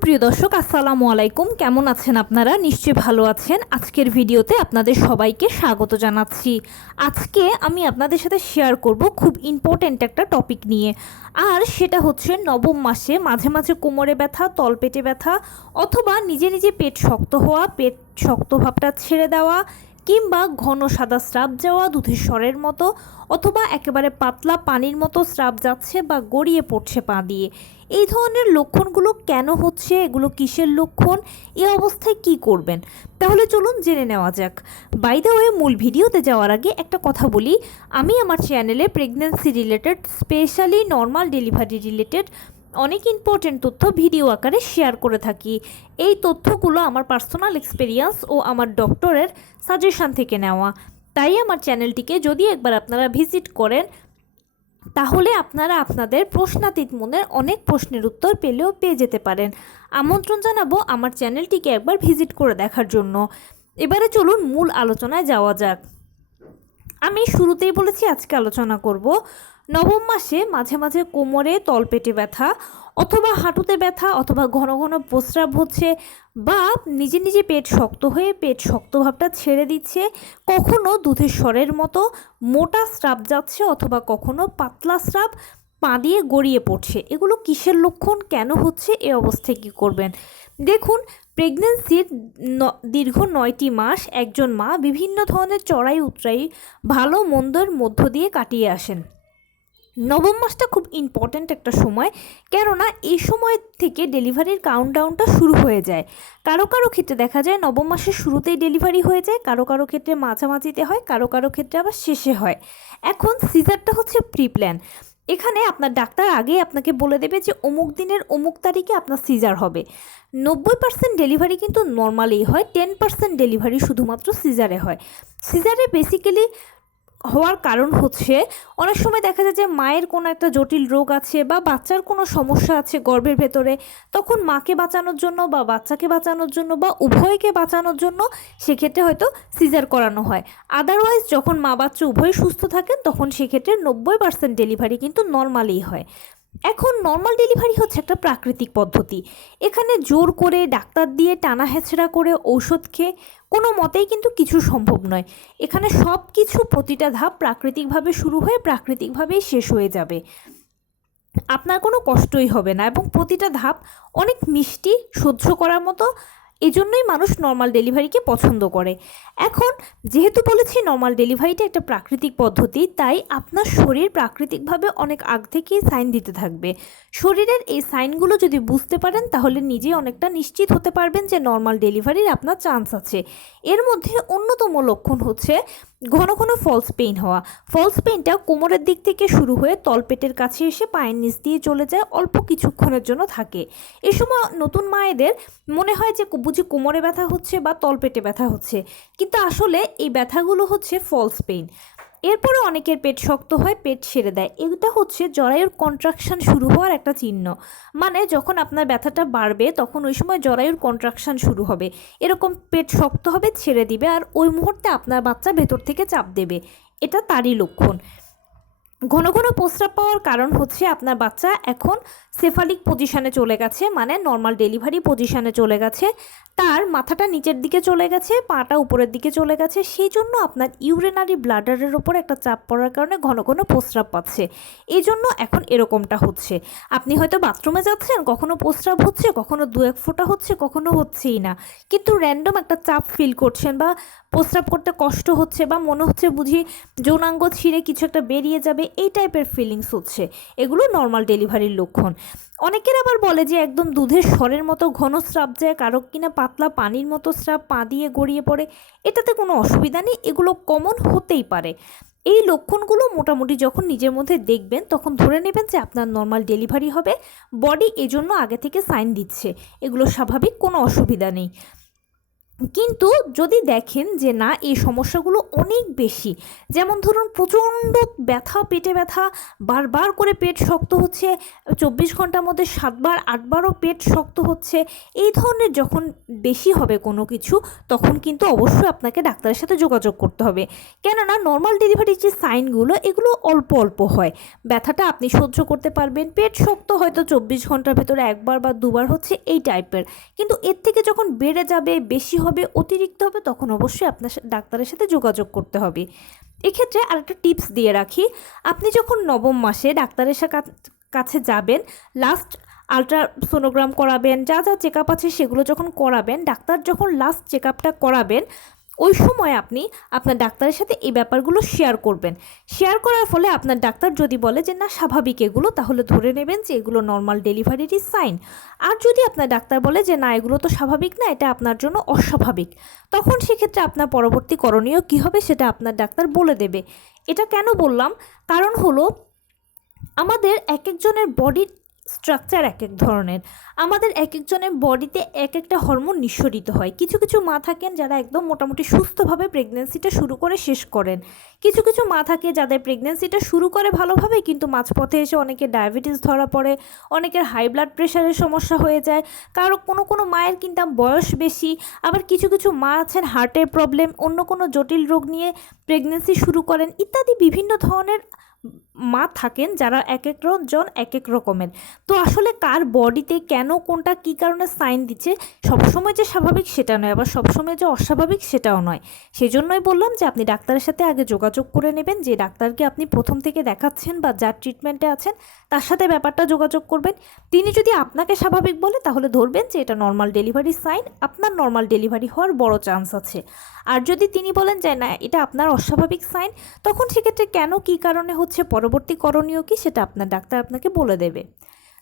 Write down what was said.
সুপ্রিয় দর্শক, আসসালামু আলাইকুম। কেমন আছেন আপনারা? নিশ্চয়ই ভালো আছেন। আজকের ভিডিওতে আপনাদের সবাইকে স্বাগত জানাচ্ছি। আজকে আমি আপনাদের সাথে শেয়ার করব খুব ইম্পর্ট্যান্ট একটা টপিক নিয়ে। আর সেটা হচ্ছে নবম মাসে মাঝে মাঝে কোমরে ব্যথা, তলপেটে ব্যথা অথবা নিজে নিজে পেট শক্ত হওয়া, পেট শক্ত ভাবটা ছেড়ে দেওয়া কিংবা ঘন সাদা স্রাব যাওয়া দুধের স্বরের মতো অথবা একেবারে পাতলা পানির মতো স্রাব যাচ্ছে বা গড়িয়ে পড়ছে পা দিয়ে। এই ধরনের লক্ষণগুলো কেন হচ্ছে? এগুলো কিসের লক্ষণ? এ অবস্থায় কি করবেন? তাহলে চলুন জেনে নেওয়া যাক। বাই দ্য ওয়ে মূল ভিডিওতে যাওয়ার আগে একটা কথা বলি। আমি আমার চ্যানেলে pregnancy related specially normal delivery related অনেক ইম্পর্টেন্ট তথ্য ভিডিও আকারে শেয়ার করে থাকি। এই তথ্যগুলো আমার পার্সোনাল এক্সপিরিয়েন্স ও আমার ডক্টরের সাজেশন থেকে নেওয়া। তাই আমার চ্যানেলটিকে যদি একবার আপনারা ভিজিট করেন, তাহলে আপনারা আপনাদের প্রশ্নাতীত মনের অনেক প্রশ্নের উত্তর পেলেও পেয়ে যেতে পারেন। আমন্ত্রণ জানাব আমার চ্যানেলটিকে একবার ভিজিট করে দেখার জন্য। এবারে চলুন মূল আলোচনায় যাওয়া যাক। আমি শুরুতেই বলেছি আজকে আলোচনা করব নবম মাসে মাঝে মাঝে কোমরে তলপেটে ব্যথা অথবা হাঁটুতে ব্যথা অথবা ঘন ঘন প্রস্রাব হচ্ছে বা নিজে নিজে পেট শক্ত হয়ে পেট শক্ত ভাবটা ছেড়ে দিচ্ছে, কখনো দুধের স্বরের মতো মোটা স্রাব যাচ্ছে অথবা কখনো পাতলা স্রাব পা দিয়ে গড়িয়ে পড়ছে। এগুলো কিসের লক্ষণ? কেন হচ্ছে? এ অবস্থায় কী করবেন? দেখুন প্রেগনেন্সির দীর্ঘ নয়টি মাস একজন মা বিভিন্ন ধরনের চড়াই উতরাই ভালো মন্দর মধ্য দিয়ে কাটিয়ে আসেন। নবম মাসটা খুব ইম্পর্ট্যান্ট একটা সময়, কেননা এই সময় থেকে ডেলিভারির কাউন্টডাউনটা শুরু হয়ে যায়। কারও কারও ক্ষেত্রে দেখা যায় নবম মাসের শুরুতেই ডেলিভারি হয়ে যায়, কারও কারও ক্ষেত্রে মাঝামাঝিতে হয়, কারও কারও ক্ষেত্রে আবার শেষে হয়। এখন সিজারটা হচ্ছে প্রি প্ল্যান এখানে আপনার ডাক্তার আগে আপনাকে বলে দেবে যে অমুক দিনের অমুক তারিখে আপনার সিজার হবে। নব্বই পার্সেন্ট ডেলিভারি কিন্তু নর্মালি হয় টেন পার্সেন্ট ডেলিভারি শুধুমাত্র সিজারে হয়। সিজারে বেসিক্যালি হওয়ার কারণ হচ্ছে, অনেক সময় দেখা যায় যে মায়ের কোনো একটা জটিল রোগ আছে বা বাচ্চার কোনো সমস্যা আছে গর্ভের ভেতরে, তখন মাকে বাঁচানোর জন্য বা বাচ্চাকে বাঁচানোর জন্য বা উভয়কে বাঁচানোর জন্য সেক্ষেত্রে হয়তো সিজার করানো হয়। আদারওয়াইজ যখন মা বাচ্চা উভয় সুস্থ থাকেন, তখন সেক্ষেত্রে নব্বই পার্সেন্ট ডেলিভারি কিন্তু নর্মালি হয়। এখন নর্মাল ডেলিভারি হচ্ছে একটা প্রাকৃতিক পদ্ধতি। এখানে জোর করে ডাক্তার দিয়ে টানা হেঁচড়া করে ঔষধ খেয়ে কোনো মতেই কিন্তু কিছু সম্ভব নয়। এখানে সব কিছু প্রতিটা ধাপ প্রাকৃতিকভাবে শুরু হয়ে প্রাকৃতিকভাবেই শেষ হয়ে যাবে। আপনার কোনো কষ্টই হবে না এবং প্রতিটা ধাপ অনেক মিষ্টি, সহ্য করার মতো এই জন্যই মানুষ নর্মাল ডেলিভারিকে পছন্দ করে। এখন যেহেতু বলেছি নর্মাল ডেলিভারিটা একটা প্রাকৃতিক পদ্ধতি, তাই আপনার শরীর প্রাকৃতিকভাবে অনেক আগ থেকে সাইন দিতে থাকবে। শরীরের এই সাইনগুলো যদি বুঝতে পারেন, তাহলে নিজে অনেকটা নিশ্চিত হতে পারবেন যে নর্মাল ডেলিভারির আপনার চান্স আছে। এর মধ্যে অন্যতম লক্ষণ হচ্ছে ঘন ঘন ফলস পেইন হওয়া। ফলস পেইনটা কোমরের দিক থেকে শুরু হয়ে তলপেটের কাছে এসে পায়ের নিচ দিয়ে চলে যায়, অল্প কিছুক্ষণের জন্য থাকে। এ সময় নতুন মায়েদের মনে হয় যে বুঝি কোমরে ব্যথা হচ্ছে বা তলপেটে ব্যথা হচ্ছে। কিন্তু আসলে এই ব্যথাগুলো হচ্ছে ফলস পেইন এরপরে অনেকের পেট শক্ত হয়, পেট ছেড়ে দেয়। এটা হচ্ছে জরায়ুর কন্ট্রাকশন শুরু হওয়ার একটা চিহ্ন। মানে যখন আপনার ব্যথাটা বাড়বে, তখন ওই সময় জরায়ুর কন্ট্রাকশন শুরু হবে। এরকম পেট শক্ত হবে, ছেড়ে দিবে, আর ওই মুহূর্তে আপনার বাচ্চা ভেতর থেকে চাপ দেবে। এটা তারই লক্ষণ। ঘন ঘন প্রস্রাব পাওয়ার কারণ হচ্ছে আপনার বাচ্চা এখন সেফালিক পজিশনে চলে গেছে মানে নর্মাল ডেলিভারি পজিশনে চলে গেছে। তার মাথাটা নিচের দিকে চলে গেছে, পাটা উপরের দিকে চলে গেছে, সেই জন্য আপনার ইউরেনারি ব্লাডারের ওপর একটা চাপ পড়ার কারণে ঘন ঘন প্রস্রাব পাচ্ছে। এই জন্য এখন এরকমটা হচ্ছে। আপনি হয়তো বাথরুমে যাচ্ছেন, কখনো প্রস্রাব হচ্ছে, কখনো দু এক ফোঁটা হচ্ছে, কখনো হচ্ছেই না। কিন্তু র্যান্ডম একটা চাপ ফিল করছেন বা প্রস্রাব করতে কষ্ট হচ্ছে বা মনে হচ্ছে বুঝি যৌনাঙ্গ ছিঁড়ে কিছু একটা বেরিয়ে যাবে, এই টাইপের ফিলিংস হচ্ছে। এগুলো নর্মাল ডেলিভারির লক্ষণ। অনেকের আবার বলে যে একদম দুধের স্বরের মতো ঘন স্রাব যায়, কারও কিনা পাতলা পানির মতো স্রাব পা দিয়ে গড়িয়ে পড়ে। এটাতে কোনো অসুবিধা নেই, এগুলো কমন হতেই পারে। এই লক্ষণগুলো মোটামুটি যখন নিজের মধ্যে দেখবেন, তখন ধরে নেবেন যে আপনার নর্মাল ডেলিভারি হবে। বডি এজন্য আগে থেকে সাইন দিচ্ছে। এগুলো স্বাভাবিক, কোনো অসুবিধা নেই। কিন্তু যদি দেখেন যে না, এই সমস্যাগুলো অনেক বেশি, যেমন ধরুন প্রচণ্ড ব্যথা, পেটে ব্যথা, বারবার করে পেট শক্ত হচ্ছে, চব্বিশ ঘণ্টার মধ্যে সাতবার, আটবারও পেট শক্ত হচ্ছে, এই ধরনের যখন বেশি হবে কোনো কিছু, তখন কিন্তু অবশ্যই আপনাকে ডাক্তারের সাথে যোগাযোগ করতে হবে। কেননা নর্মাল ডেলিভারির যে সাইনগুলো, এগুলো অল্প অল্প হয়। ব্যথাটা আপনি সহ্য করতে পারবেন, পেট শক্ত হয়তো চব্বিশ ঘণ্টার ভেতরে একবার বা দুবার হচ্ছে এই টাইপের কিন্তু এর থেকে যখন বেড়ে যাবে, বেশি হবে অতিরিক্ত হবে, তখন অবশ্যই আপনার ডাক্তারের সাথে যোগাযোগ করতে হবে। এক্ষেত্রে আরেকটা টিপস দিয়ে রাখি, আপনি যখন নবম মাসে ডাক্তারের কাছে যাবেন লাস্ট আলট্রাসোনোগ্রাম করাবেন, যা যা চেক আপ আছে সেগুলো যখন করাবেন, ডাক্তার যখন লাস্ট চেক আপটা করাবেন ওই সময় আপনি আপনার ডাক্তারের সাথে এই ব্যাপারগুলো শেয়ার করবেন। শেয়ার করার ফলে আপনার ডাক্তার যদি বলে যে, না, স্বাভাবিক এগুলো, তাহলে ধরে নেবেন যে, এগুলো নর্মাল ডেলিভারিরই সাইন আর যদি আপনার ডাক্তার বলে যে, না, এগুলো তো স্বাভাবিক না, এটা আপনার জন্য অস্বাভাবিক, তখন সেক্ষেত্রে আপনার পরবর্তী করণীয় কী হবে সেটা আপনার ডাক্তার বলে দেবে। এটা কেন বললাম? কারণ হলো, আমাদের এক একজনের বডির স্ট্রাকচার এক এক ধরনের। আমাদের এক একজনের বডিতে এক একটা হরমোন নিঃসরিত হয়। কিছু কিছু মা থাকেন যারা একদম মোটামুটি সুস্থভাবে প্রেগনেন্সিটা শুরু করে শেষ করেন। কিছু কিছু মা থাকে যাদের প্রেগনেন্সিটা শুরু করে ভালোভাবে কিন্তু মাঝপথে এসে অনেকে ডায়াবেটিস ধরা পড়ে, অনেকের হাই ব্লাড প্রেশারের সমস্যা হয়ে যায়। কারও কোনো কোনো মায়ের কিন্তু বয়স বেশি, আবার কিছু কিছু মা আছেন হার্টের প্রবলেম অন্য কোনো জটিল রোগ নিয়ে প্রেগনেন্সি শুরু করেন ইত্যাদি বিভিন্ন ধরনের মা থাকেন যারা এক এক জন এক এক রকমের। তো আসলে কার বডিতে কেন কোনটা কী কারণে সাইন দিচ্ছে, সবসময় যে স্বাভাবিক সেটা নয়, আবার সবসময় যে অস্বাভাবিক সেটাও নয়। সেজন্যই বললাম যে আপনি ডাক্তারের সাথে আগে যোগাযোগ করে নেবেন, যে ডাক্তারকে আপনি প্রথম থেকে দেখাচ্ছেন বা যার ট্রিটমেন্টে আছেন, তার সাথে ব্যাপারটা যোগাযোগ করবেন। তিনি যদি আপনাকে স্বাভাবিক বলে, তাহলে ধরবেন যে এটা নর্মাল ডেলিভারি সাইন আপনার নর্মাল ডেলিভারি হওয়ার বড় চান্স আছে। আর যদি তিনি বলেন যে না, এটা আপনার অস্বাভাবিক সাইন তখন সেক্ষেত্রে কেন কী কারণে হচ্ছে পরবর্তী করণীয় কি? সেটা আপনার ডাক্তার আপনাকে বলে দেবে।